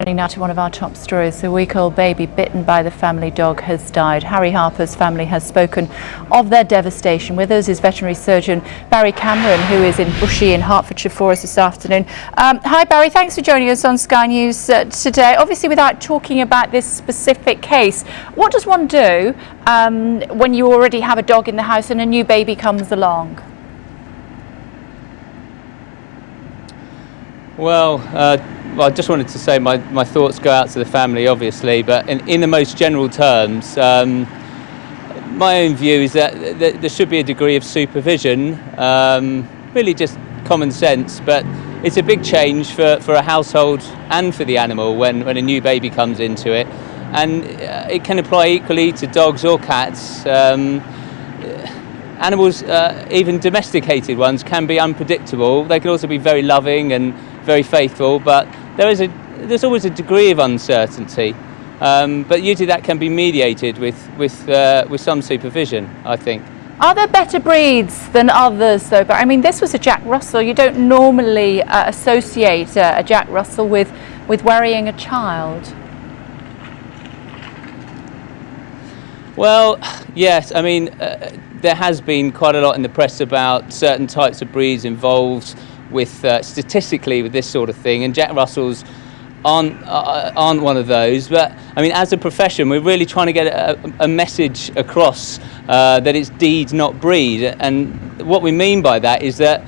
Turning now to one of our top stories, the week-old baby bitten by the family dog has died. Harry Harper's family has spoken of their devastation. With us is veterinary surgeon Barry Cameron, who is in Bushey in Hertfordshire for us this afternoon. Hi Barry, thanks for joining us on Sky News today. Obviously, without talking about this specific case, what does one do when you already have a dog in the house and a new baby comes along? Well, I just wanted to say my thoughts go out to the family, obviously, but in the most general terms, my own view is that there should be a degree of supervision, really just common sense, but it's a big change for a household and for the animal when a new baby comes into it, and it can apply equally to dogs or cats. Animals, even domesticated ones, can be unpredictable. They can also be very loving and very faithful, but there's always a degree of uncertainty. But usually that can be mediated with some supervision, I think. Are there better breeds than others, though? But I mean, this was a Jack Russell. You don't normally associate a Jack Russell with worrying a child. Well, yes. I mean, there has been quite a lot in the press about certain types of breeds involved with statistically with this sort of thing, and Jack Russells aren't one of those. But I mean, as a profession, we're really trying to get a message across that it's deed, not breed. And what we mean by that is that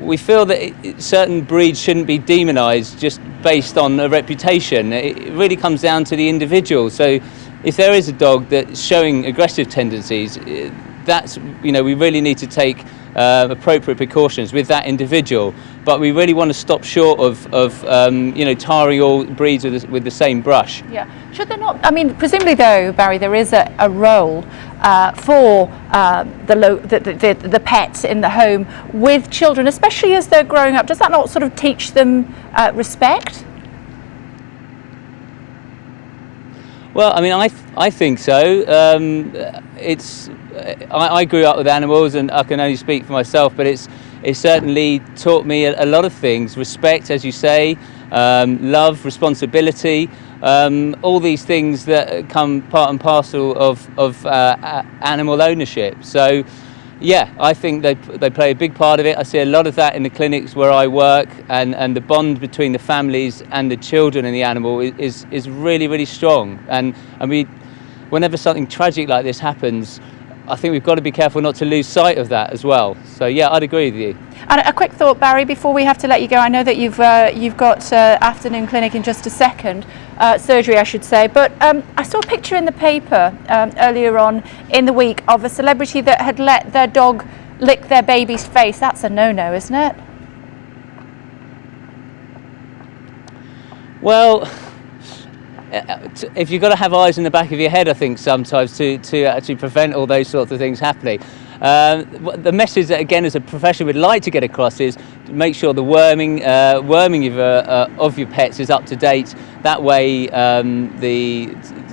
we feel that certain breeds shouldn't be demonised just based on a reputation. It really comes down to the individual. So if there is a dog that's showing aggressive tendencies, that's, we really need to take appropriate precautions with that individual, but we really want to stop short of tarring all breeds with the same brush. Yeah. Should there not? I mean, presumably though, Barry, there is a role for the pets in the home with children, especially as they're growing up. Does that not sort of teach them respect? Well, I mean, I think so. I grew up with animals, and I can only speak for myself, but it certainly taught me a lot of things: respect, as you say, love, responsibility, all these things that come part and parcel of animal ownership. So, yeah, I think they play a big part of it. I see a lot of that in the clinics where I work, and the bond between the families and the children and the animal is really, really strong. And whenever something tragic like this happens, I think we've got to be careful not to lose sight of that as well. So yeah, I'd agree with you. And a quick thought, Barry, before we have to let you go. I know that you've got afternoon clinic in just a second, surgery I should say, but I saw a picture in the paper earlier on in the week of a celebrity that had let their dog lick their baby's face. That's a no-no, isn't it? Well, if you've got to have eyes in the back of your head, I think sometimes to actually prevent all those sorts of things happening. The message that, again, as a profession we'd like to get across is to make sure the worming of your pets is up to date. That way,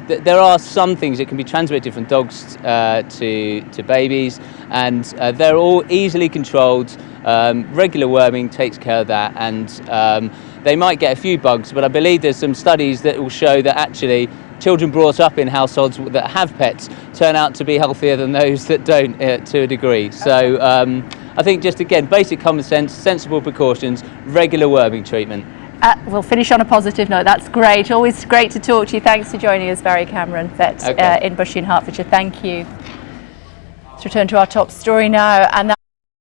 there are some things that can be transmitted from dogs to babies, and they're all easily controlled. Regular worming takes care of that, and they might get a few bugs, but I believe there's some studies that will show that actually children brought up in households that have pets turn out to be healthier than those that don't, to a degree. So I think just, again, basic common sense, sensible precautions, regular worming treatment. We'll finish on a positive note. That's great. Always great to talk to you. Thanks for joining us, Barry Cameron, vet in Bushey in Hertfordshire. Thank you. Let's return to our top story now. And